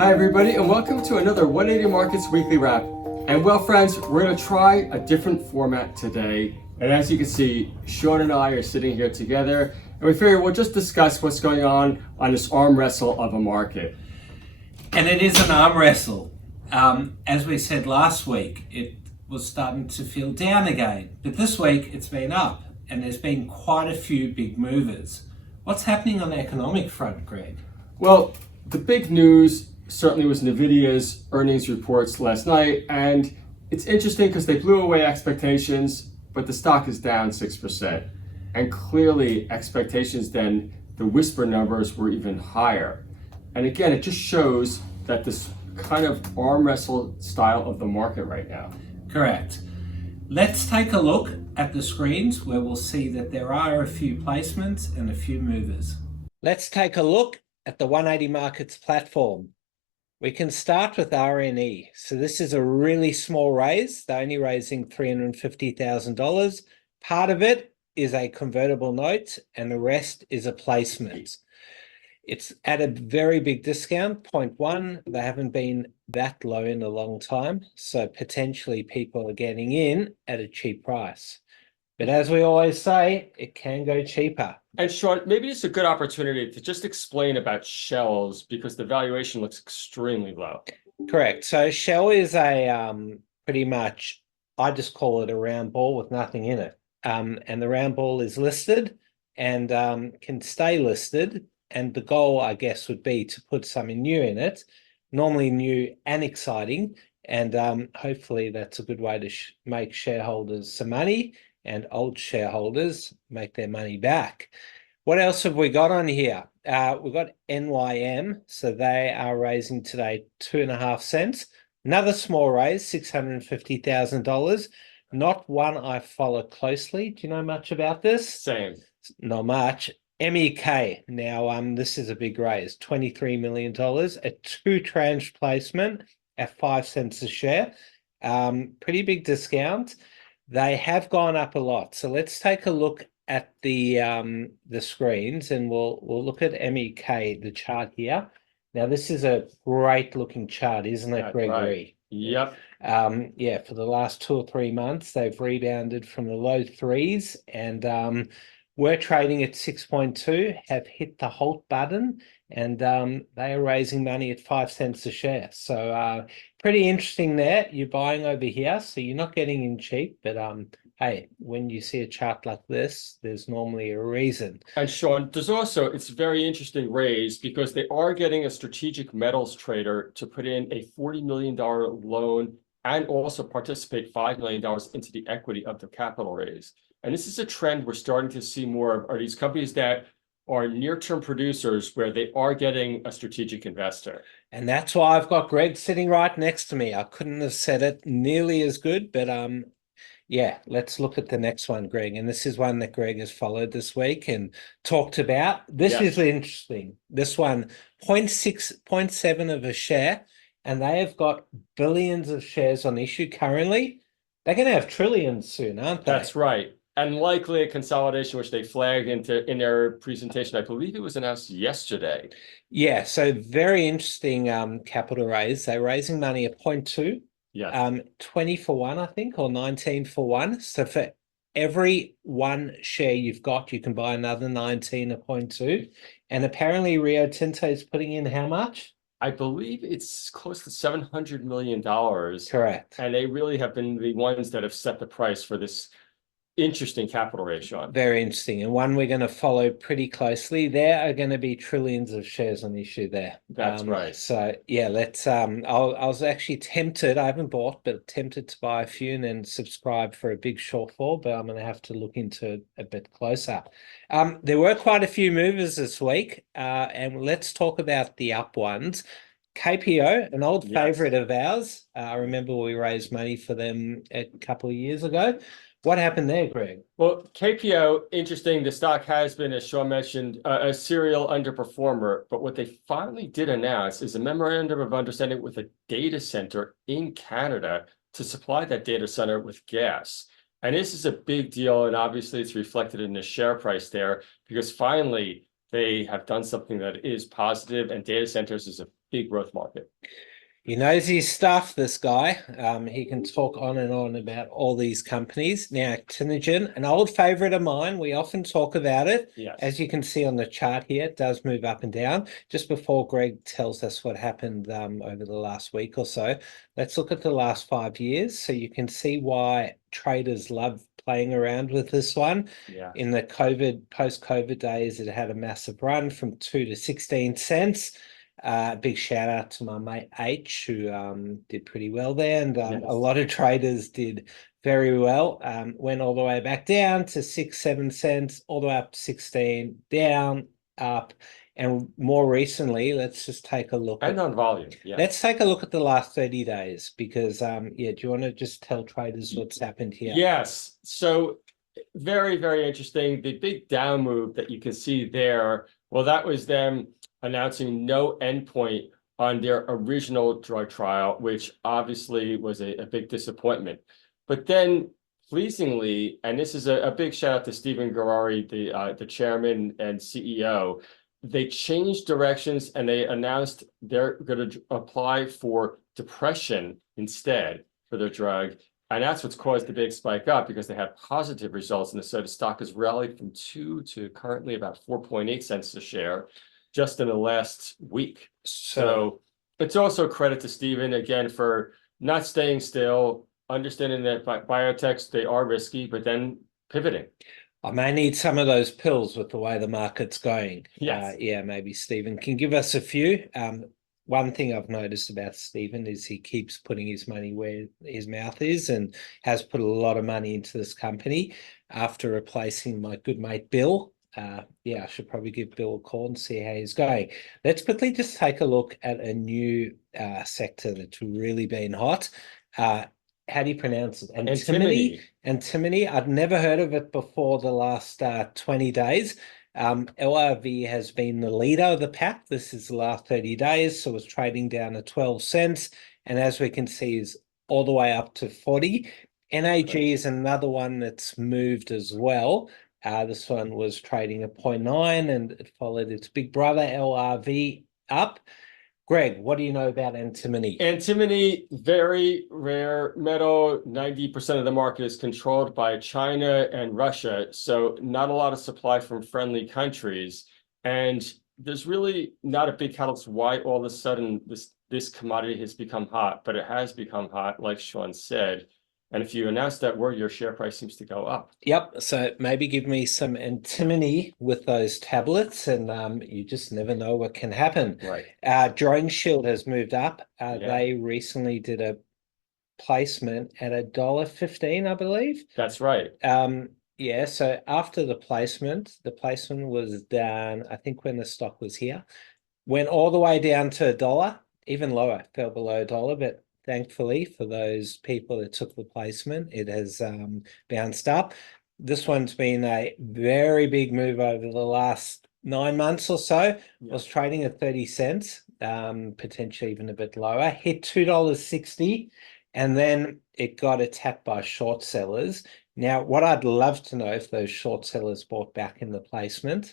Hi everybody, and welcome to another 180 Markets Weekly Wrap. And well friends, we're going to try a different format today. And as you can see, Sean and I are sitting here together, and we figure we'll just discuss what's going on this arm wrestle of a market. And it is an arm wrestle. As we said last week, it was starting to feel down again. But this week it's been up, and there's been quite a few big movers. What's happening on the economic front, Greg? Well, the big news certainly was NVIDIA's earnings reports last night, and it's interesting because they blew away expectations, but the stock is down 6%. And clearly expectations then, the whisper numbers were even higher. And again, it just shows that this kind of arm wrestle style of the market right now. Correct. Let's take a look at the screens where we'll see that there are a few placements and a few movers. Let's take a look at the 180 Markets platform. We can start with RNE. So this is a really small raise. They're only raising $350,000. Part of it is a convertible note and the rest is a placement. It's at a very big discount, 0.1. They haven't been that low in a long time. So potentially people are getting in at a cheap price. But as we always say, it can go cheaper. And Sean, maybe it's a good opportunity to just explain about Shells because the valuation looks extremely low. Correct. So Shell is a pretty much, I just call it a round ball with nothing in it. And the round ball is listed and can stay listed. And the goal, I guess, would be to put something new in it, normally new and exciting. And hopefully that's a good way to make shareholders some money and old shareholders make their money back. What else have we got on here? We've got NYM, so they are raising today 2.5 cents. Another small raise, $650,000. Not one I follow closely. Do you know much about this? Same. Not much. MEK, now this is a big raise, $23 million, a 2-tranche placement at 5 cents a share. Pretty big discount. They have gone up a lot. So let's take a look at the screens and we'll look at MEK, the chart here. Now this is a great looking chart, isn't it, Gregory? Right. Yep. Yeah, for the last 2 or 3 months, they've rebounded from the low threes and we're trading at 6.2, have hit the halt button, and they are raising money at 5 cents a share. So pretty interesting there. You're buying over here, so you're not getting in cheap, but hey, when you see a chart like this, there's normally a reason. And Sean, there's also, it's very interesting raise because they are getting a strategic metals trader to put in a $40 million loan and also participate $5 million into the equity of the capital raise. And this is a trend we're starting to see more of, are these companies that are near-term producers where they are getting a strategic investor. And that's why I've got Greg sitting right next to me. I couldn't have said it nearly as good, but yeah, let's look at the next one, Greg. And this is one that Greg has followed this week and talked about. This is interesting. This one, 0.6, 0.7 of a share, and they have got billions of shares on issue currently. They're going to have trillions soon, aren't they? That's right. And likely a consolidation, which they flagged in their presentation. I believe it was announced yesterday. Yeah, so very interesting capital raise. They're raising money at 0.2. Yeah. 20 for 1, I think, or 19 for 1. So for every 1 share you've got, you can buy another 19 at 0.2. And apparently Rio Tinto is putting in how much? I believe it's close to $700 million. Correct. And they really have been the ones that have set the price for this interesting capital ratio. Very interesting, and one we're going to follow pretty closely. There are going to be trillions of shares on issue there. That's right. So yeah, let's I was actually tempted, I haven't bought, but tempted to buy a few and then subscribe for a big shortfall, but I'm going to have to look into it a bit closer. There were quite a few movers this week, and let's talk about the up ones. KPO, an old favorite of ours. I remember we raised money for them a couple of years ago. What happened there, Greg? Well, KPO, interesting. The stock has been, as Sean mentioned, a serial underperformer. But what they finally did announce is a memorandum of understanding with a data center in Canada to supply that data center with gas. And this is a big deal. And obviously, it's reflected in the share price there because finally they have done something that is positive, and data centers is a big growth market. He knows his stuff, this guy. He can talk on and on about all these companies. Now, Actinogen, an old favorite of mine. We often talk about it. Yes. As you can see on the chart here, it does move up and down. Just before Greg tells us what happened over the last week or so, let's look at the last 5 years. So you can see why traders love playing around with this one. Yeah. In the post-COVID days, it had a massive run from 2 to 16 cents. Big shout out to my mate H, who did pretty well there, and Yes. a lot of traders did very well. Went all the way back down to 6-7 cents, all the way up to 16, down, up, and more recently, let's just take a look. And on volume, yeah. Let's take a look at the last 30 days because, yeah, do you want to just tell traders what's happened here? Yes. So very, very interesting. The big down move that you can see there, well, that was them announcing no endpoint on their original drug trial, which obviously was a big disappointment. But then, pleasingly, and this is a big shout out to Stephen Garari, the chairman and CEO, they changed directions and they announced they're going to apply for depression instead for their drug. And that's what's caused the big spike up because they had positive results. And so the stock has rallied from 2 to currently about 4.8 cents a share just in the last week. So it's also a credit to Stephen, again, for not staying still, understanding that biotechs, they are risky, but then pivoting. I may need some of those pills with the way the market's going. Yes. Yeah, maybe Stephen can give us a few. One thing I've noticed about Stephen is he keeps putting his money where his mouth is and has put a lot of money into this company after replacing my good mate Bill. Yeah, I should probably give Bill a call and see how he's going. Let's quickly just take a look at a new sector that's really been hot. How do you pronounce it? Antimony. Antimony. I've never heard of it before the last 20 days. LRV has been the leader of the pack. This is the last 30 days, so it's trading down to 12 cents. And as we can see, is all the way up to 40. NAG is another one that's moved as well. This one was trading at 0.9 and it followed its big brother LRV up. Greg, what do you know about antimony? Antimony, very rare metal. 90% of the market is controlled by China and Russia. So not a lot of supply from friendly countries. And there's really not a big catalyst why all of a sudden this commodity has become hot, but it has become hot, like Sean said. And if you announce that word, your share price seems to go up. Yep. So maybe give me some antimony with those tablets, and you just never know what can happen. Right. Drone Shield has moved up. Yeah. They recently did a placement at $1.15, I believe. That's right. Yeah. So after the placement was down. I think when the stock was here, went all the way down to $1, even lower, fell below $1, but thankfully for those people that took the placement, it has bounced up. This one's been a very big move over the last 9 months or so. Yeah. Was trading at 30 cents, potentially even a bit lower, hit $2.60, and then it got attacked by short sellers. Now, what I'd love to know if those short sellers bought back in the placement,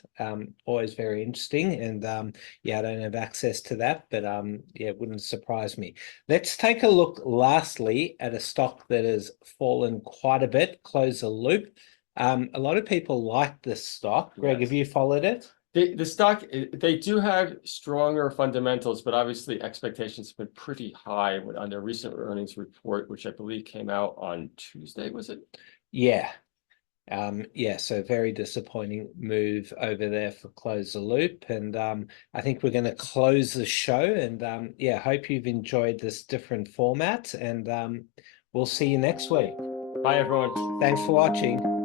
always very interesting. And yeah, I don't have access to that, but yeah, it wouldn't surprise me. Let's take a look lastly at a stock that has fallen quite a bit, Close the Loop. A lot of people like this stock. Greg, Yes. have you followed it? The stock, they do have stronger fundamentals, but obviously expectations have been pretty high on their recent earnings report, which I believe came out on Tuesday, was it? Yeah. Yeah, so very disappointing move over there for Close the Loop. And I think we're going to close the show. And yeah, hope you've enjoyed this different format. And we'll see you next week. Bye, everyone. Thanks for watching.